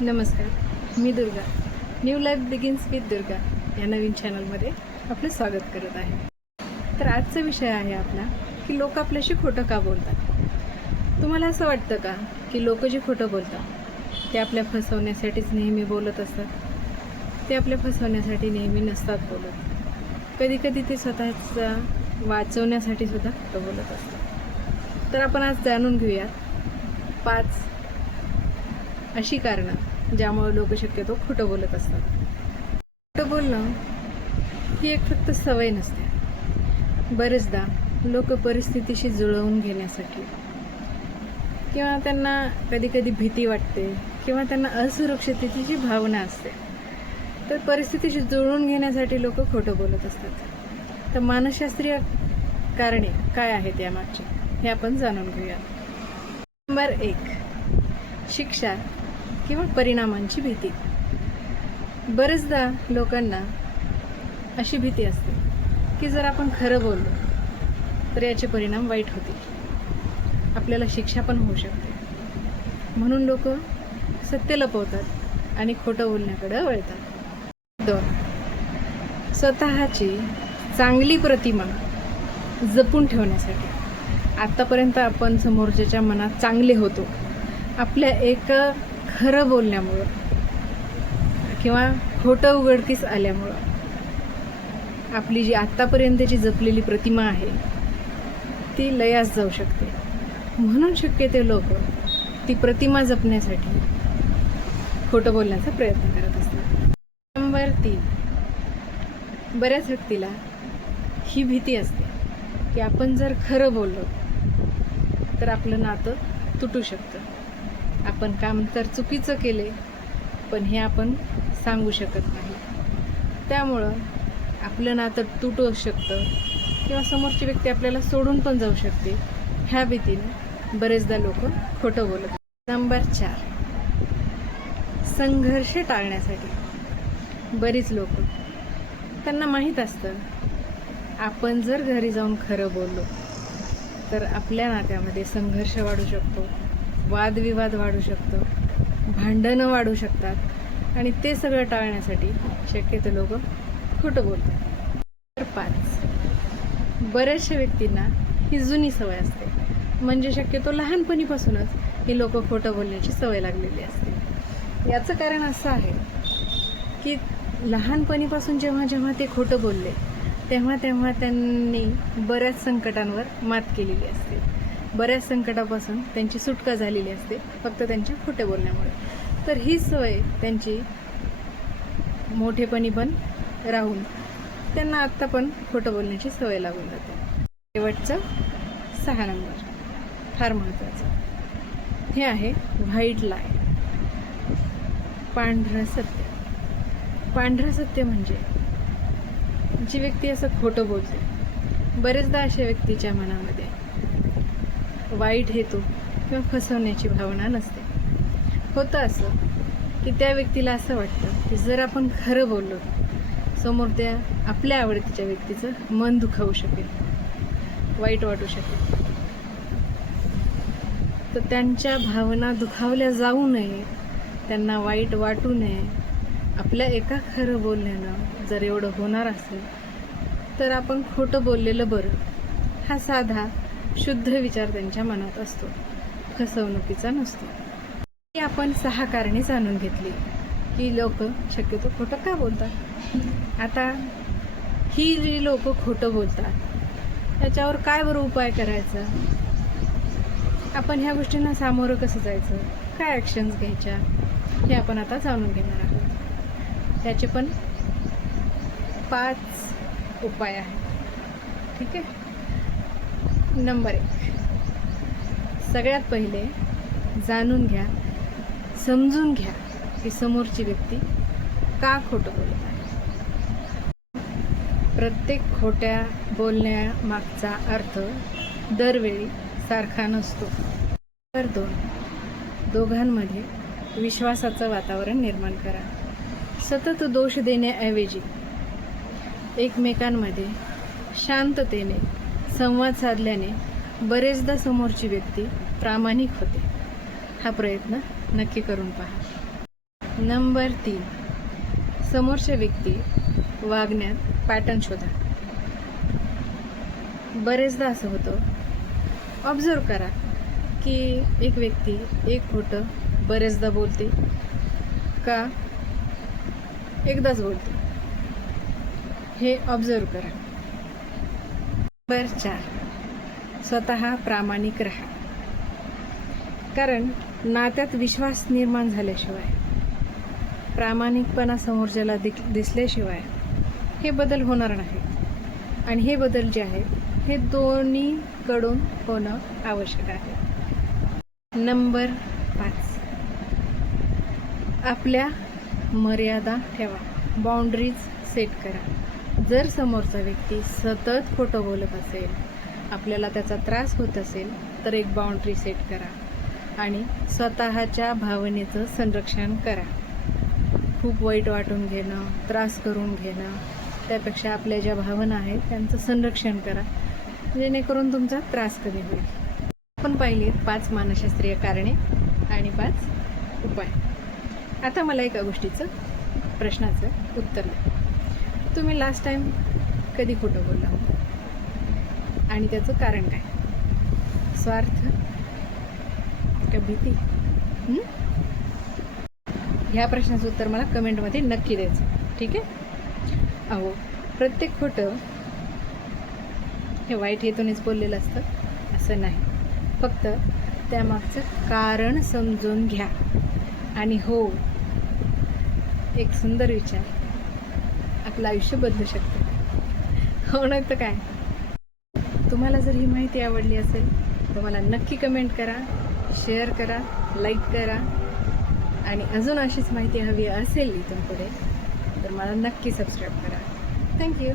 नमस्कार, मी Durga. New life begins with Durga या नवीन चॅनलमध्ये आपलं स्वागत करत आहे. तर आजचा विषय आहे आपला की लोक आपल्याशी खोटं का बोलतात. तुम्हाला असं वाटतं का की लोक जे खोटं बोलतात ते आपल्या फसवण्यासाठीच नेहमी बोलत असतात? ते आपल्या फसवण्यासाठी नेहमी नसतात बोलत. कधी कधी ते स्वतःचा वाचवण्यासाठी सुद्धा खोटं बोलत असतात. तर आपण आज जाणून घेऊयात 5 अशी कारणं ज्यामुळे लोक शक्यतो खोटं बोलत असतात. खोटं बोलणं ही एक फक्त सवय नसते. बरेचदा लोक परिस्थितीशी जुळवून घेण्यासाठी किंवा त्यांना कधी कधी भीती वाटते किंवा त्यांना असुरक्षिततेची भावना असते, तर परिस्थितीशी जुळवून घेण्यासाठी लोक खोटं बोलत असतात. तर मानसशास्त्रीय कारणे काय आहेत यामागची हे आपण जाणून घेऊया. नंबर 1, शिक्षा किंवा परिणामांची भीती. बरेचदा लोकांना अशी भीती असते की जर आपण खरं बोललो तर याचे परिणाम वाईट होतील, आपल्याला शिक्षा पण होऊ शकते. म्हणून लोक सत्य लपवतात आणि खोटं बोलण्याकडे वळतात. 2, स्वतःची चांगली प्रतिमा जपून ठेवण्यासाठी. आत्तापर्यंत आपण समोरच्याच्या मनात चांगले होतो. आपल्या एका खरं बोलण्यामुळं किंवा खोटं उघडकीस आल्यामुळं आपली जी आत्तापर्यंतची जपलेली प्रतिमा आहे ती लयास जाऊ शकते. म्हणून शक्यतो लोक ती प्रतिमा जपण्यासाठी खोटं बोलण्याचा प्रयत्न करत असतात. नंबर 3, बऱ्याच व्यक्तीला ही भीती असते की आपण जर खरं बोललो तर आपलं नातं तुटू शकतं. आपण काम तर चुकीचं केले पण हे आपण सांगू शकत नाही, त्यामुळं आपलं नातं तुटू शकतं किंवा समोरची व्यक्ती आपल्याला सोडून पण जाऊ शकते. ह्या भीतीने बरेचदा लोक खोटं बोलत. नंबर 4, संघर्ष टाळण्यासाठी. बरीच लोक त्यांना माहीत असतं आपण जर घरी जाऊन खरं बोललो तर आपल्या नात्यामध्ये संघर्ष वाढू शकतो, वादविवाद वाढू शकतो, भांडणं वाढू शकतात आणि ते सगळं टाळण्यासाठी शक्यतो लोक खोटं बोलतात. तर 5, बऱ्याचशा व्यक्तींना ही जुनी सवय असते, म्हणजे शक्यतो लहानपणीपासूनच ही लोक खोटं बोलण्याची सवय लागलेली असते. याचं कारण असं आहे की लहानपणीपासून जेव्हा जेव्हा ते खोटं बोलले तेव्हा तेव्हा त्यांनी बऱ्याच संकटांवर मात केलेली असते. बऱ्याच संकटापासून त्यांची सुटका झालेली असते फक्त त्यांच्या खोटे बोलण्यामुळे. तर ही सवय त्यांची मोठेपणी पण राहून त्यांना आत्ता पण खोटं बोलण्याची सवय लागून जाते. शेवटचं 6 नंबर फार महत्त्वाचं, हे आहे व्हाईट लाय, पांढरं सत्य. पांढरं सत्य म्हणजे जी व्यक्ती असं खोटं बोलते, बरेचदा अशा व्यक्तीच्या मनामध्ये वाईट हेतू किंवा फसवण्याची भावना नसते. होतं असं की त्या व्यक्तीला असं वाटतं की जर आपण खरं बोललो समोर त्या आपल्या आवडतीच्या व्यक्तीचं मन दुखावू शकेल, वाईट वाटू शकेल. तर त्यांच्या भावना दुखावल्या जाऊ नये, त्यांना वाईट वाटू नये, आपल्या एका खरं बोलण्यानं जर एवढं होणार असेल तर आपण खोटं बोललेलं बरं. हा साधा शुद्ध विचार त्यांच्या मनात असतो, फसवणुकीचा नसतो. ही आपण 6 कारणे जाणून घेतली की लोक शक्यतो खोटं का बोलतात. आता ही जी लोक खोटं बोलतात त्याच्यावर काय बरं उपाय करायचा, आपण ह्या गोष्टींना सामोरं कसं जायचं, काय ॲक्शन्स घ्यायच्या हे आपण आता जाणून घेणार आहोत. त्याचे पण 5 उपाय आहेत. ठीक आहे. नंबर 1, सगळ्यात पहिले जाणून घ्या, समजून घ्या की समोरची व्यक्ती का खोटं बोलत आहे. प्रत्येक खोट्या बोलण्यामागचा अर्थ दरवेळी सारखा नसतो. नंबर 2, दोघांमध्ये विश्वासाचं वातावरण निर्माण करा. सतत दोष देण्याऐवजी एकमेकांमध्ये शांततेने संवाद साधल्याने बरेचदा समोरची व्यक्ती प्रामाणिक होते. हा प्रयत्न नक्की करून पहा. नंबर 3, समोरच्या व्यक्ती वागण्यात पॅटर्न शोधा. बरेचदा असं होतं, ऑब्झर्व करा की एक व्यक्ती एक खोटं बरेचदा बोलते का एकदाच बोलते, हे ऑब्झर्व करा. नंबर 4, स्वतः प्रामाणिक राहा. कारण नात्यात विश्वास निर्माण झाल्याशिवाय, प्रामाणिकपणा समोरच्याला दिसल्याशिवाय हे बदल होणार नाही. आणि हे बदल जे आहेत हे दोन्हीकडून होणं आवश्यक आहे. नंबर 5, आपल्या मर्यादा ठेवा. बाउंड्रीज सेट करा. जर समोरचा व्यक्ती सतत खोटं बोलत असेल, आपल्याला त्याचा त्रास होत असेल, तर एक बाउंड्री सेट करा आणि स्वतःच्या भावनेचं संरक्षण करा. खूप वाईट वाटून घेणं, त्रास करून घेणं, त्यापेक्षा आपल्या ज्या भावना आहेत त्यांचं संरक्षण करा, जेणेकरून तुमचा त्रास कमी होईल. आपण पाहिली 5 मानसशास्त्रीय कारणे आणि 5 उपाय. आता मला एका प्रश्नाचं उत्तर द्या. तुम्ही लास्ट टाईम कधी खोटं बोलला होता आणि त्याचं कारण काय? स्वार्थ का भीती? ह्या प्रश्नाचं उत्तर मला कमेंटमध्ये नक्की द्यायचं. ठीक आहे? अहो, प्रत्येक खोटं हे वाईट हेतूनेच बोललेलं असतं असं नाही. फक्त त्यामागचं कारण समजून घ्या. आणि हो, एक सुंदर विचार आपलं आयुष्य बदलू शकतं. हो, नाही तर काय. तुम्हाला जर ही माहिती आवडली असेल तर मला नक्की कमेंट करा, शेअर करा, लाईक करा. आणि अजून अशीच माहिती हवी असेल इथून पुढे तर मला नक्की सबस्क्राईब करा. थँक्यू.